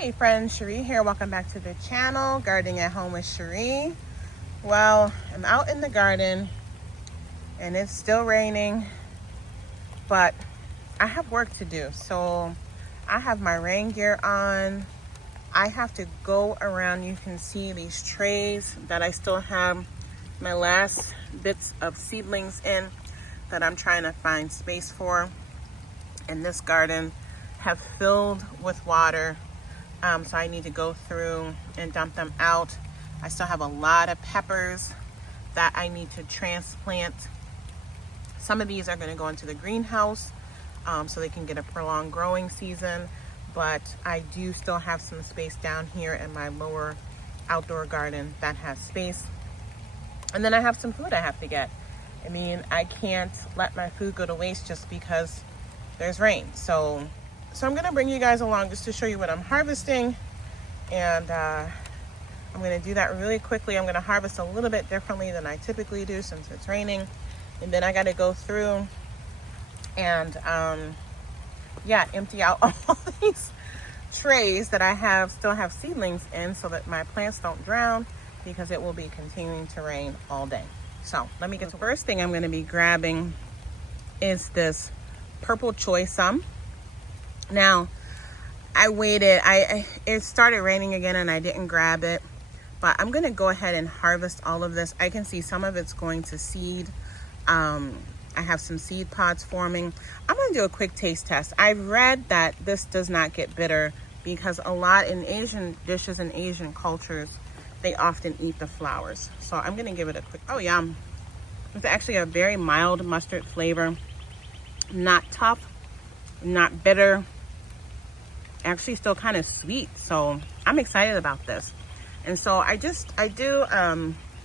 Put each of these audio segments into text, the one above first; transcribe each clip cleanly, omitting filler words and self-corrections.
Hey friends, Cherie here. Welcome back to the channel, Gardening at Home with Cherie. Well, I'm out in the garden and it's still raining, but I have work to do. So I have my rain gear on. I have to go around. You can see these trays that I still have my last bits of seedlings in that I'm trying to find space for. In this garden have filled with water. So I need to go through and dump them out. I still have a lot of peppers that I need to transplant. Some of these are going to go into the greenhouse so they can get a prolonged growing season. But I do still have some space down here in my lower outdoor garden that has space. And then I have some food I have to get. I mean, I can't let my food go to waste just because there's rain. So I'm gonna bring you guys along just to show you what I'm harvesting. And I'm gonna do that really quickly. I'm gonna harvest a little bit differently than I typically do since it's raining. And then I gotta go through and empty out all these trays that I still have seedlings in so that my plants don't drown because it will be continuing to rain all day. So let me get to the first thing I'm gonna be grabbing is this purple Choy. Now, I waited. It started raining again and I didn't grab it, but I'm gonna go ahead and harvest all of this. I can see some of it's going to seed. I have some seed pods forming. I'm gonna do a quick taste test. I've read that this does not get bitter because a lot in Asian dishes and Asian cultures, they often eat the flowers. So I'm gonna give it a quick, oh yum. It's actually a very mild mustard flavor. Not tough, not bitter. Actually still kind of sweet, so I'm excited about this. And so I do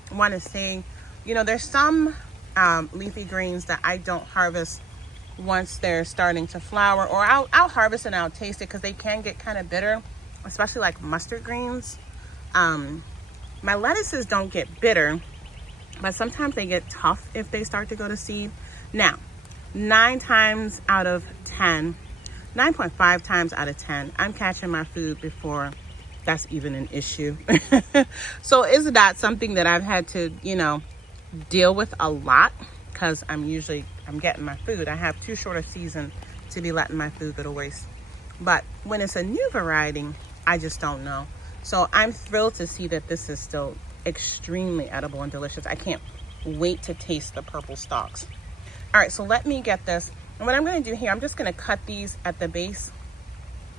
want to say, there's some leafy greens that I don't harvest once they're starting to flower, or I'll harvest and I'll taste it because they can get kind of bitter, especially like mustard greens. My lettuces don't get bitter, but sometimes they get tough if they start to go to seed. Now, 9.5 times out of 10, I'm catching my food before that's even an issue. So is not something that I've had to, deal with a lot because I'm getting my food. I have too short a season to be letting my food go to waste. But when it's a new variety, I just don't know. So I'm thrilled to see that this is still extremely edible and delicious. I can't wait to taste the purple stalks. All right, so let me get this. And what I'm going to do here, I'm just going to cut these at the base.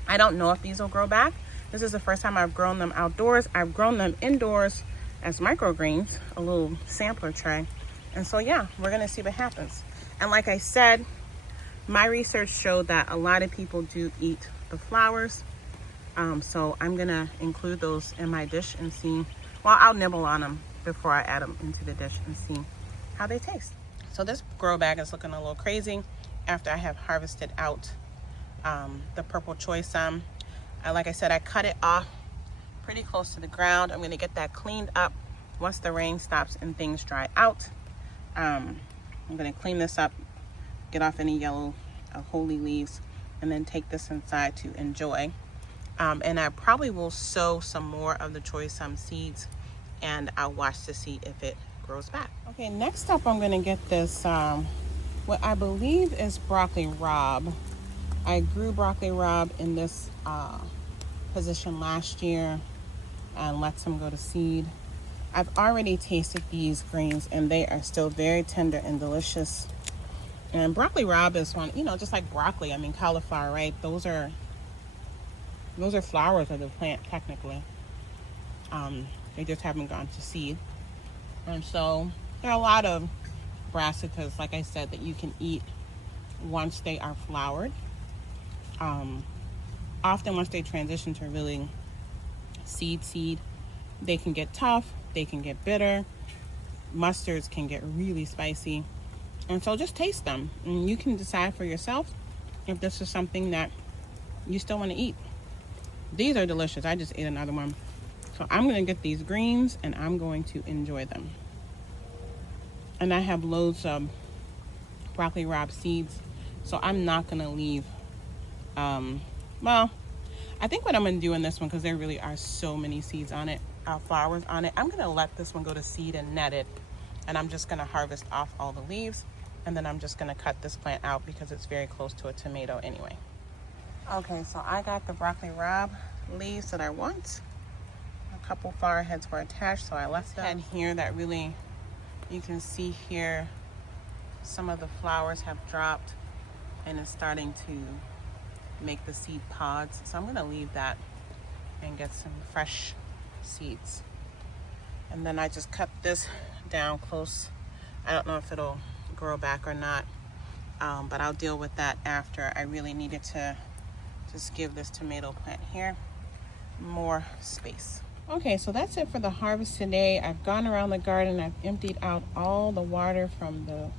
I don't know if these will grow back. This is the first time I've grown them outdoors. I've grown them indoors as microgreens, a little sampler tray. And so, yeah, we're going to see what happens. And like I said, my research showed that a lot of people do eat the flowers. So I'm going to include those in my dish and see. Well, I'll nibble on them before I add them into the dish and see how they taste. So this grow bag is looking a little crazy after I have harvested out the purple Choy. Like I said, I cut it off pretty close to the ground. I'm gonna get that cleaned up once the rain stops and things dry out. I'm gonna clean this up, get off any yellow holy leaves, and then take this inside to enjoy. And I probably will sow some more of the Choy seeds and I'll watch to see if it grows back. Okay, next up I'm gonna get this what I believe is broccoli rabe. I grew broccoli rabe in this position last year and let some go to seed. I've already tasted these greens and they are still very tender and delicious. And broccoli rabe is one, just like broccoli, I mean cauliflower, right? Those are flowers of the plant technically. They just haven't gone to seed. And so there are a lot of brassicas, like I said, that you can eat once they are flowered. Often once they transition to really seed, they can get tough, they can get bitter. Mustards can get really spicy. And so just taste them and you can decide for yourself if this is something that you still want to eat. These are delicious. I just ate another one. So I'm going to get these greens and I'm going to enjoy them. And I have loads of broccoli rabe seeds, so I'm not going to leave, well, I think what I'm gonna do in this one, because there really are so many seeds on it, flowers on it, I'm gonna let this one go to seed and net it. And I'm just gonna harvest off all the leaves. And then I'm just gonna cut this plant out because it's very close to a tomato anyway. Okay, so I got the broccoli rabe leaves that I want. A couple flower heads were attached, so I left them. And here that really, you can see here, some of the flowers have dropped and it's starting to make the seed pods. So I'm gonna leave that and get some fresh seeds. And then I just cut this down close. I don't know if it'll grow back or not, but I'll deal with that after. I really needed to just give this tomato plant here more space. Okay, so that's it for the harvest today. I've gone around the garden. I've emptied out all the water from the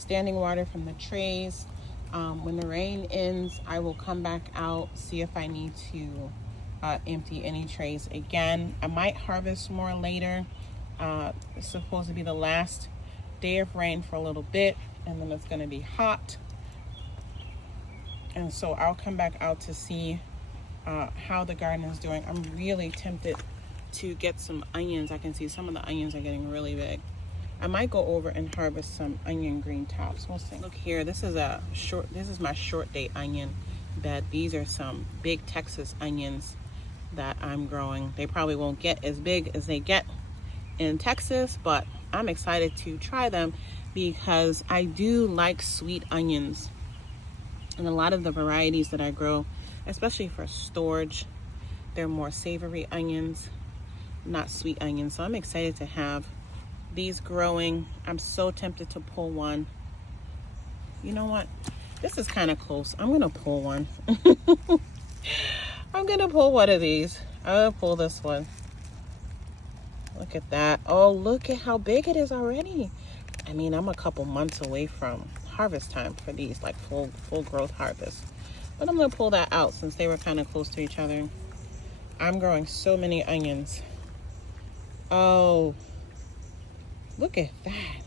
standing water from the trays. When the rain ends, I will come back out, see if I need to empty any trays again. I might harvest more later. It's supposed to be the last day of rain for a little bit, and then it's going to be hot. And so I'll come back out to see how the garden is doing. I'm really tempted to get some onions. I can see some of the onions are getting really big. I might go over and harvest some onion green tops. We'll see. Look here, this is my short day onion bed. These are some big Texas onions that I'm growing. They probably won't get as big as they get in Texas, but I'm excited to try them because I do like sweet onions. And a lot of the varieties that I grow, especially for storage, they're more savory onions, not sweet onions. So I'm excited to have these growing. I'm so tempted to pull one. You know what? This is kind of close. I'm gonna pull one. I'm gonna pull one of these. I'm gonna pull this one. Look at that. Oh, look at how big it is already. I mean, I'm a couple months away from harvest time for these, like full growth harvest. But I'm gonna pull that out since they were kind of close to each other. I'm growing so many onions. Oh, look at that.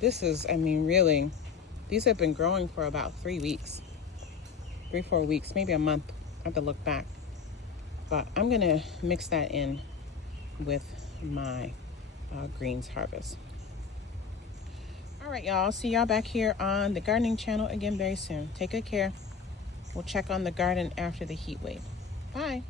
This is, I mean, really, these have been growing for about 3 weeks, 3-4 weeks, maybe a month. I have to look back. But I'm gonna mix that in with my greens harvest. All right, y'all, see y'all back here on the gardening channel again very soon. Take good care. We'll check on the garden after the heat wave. Bye.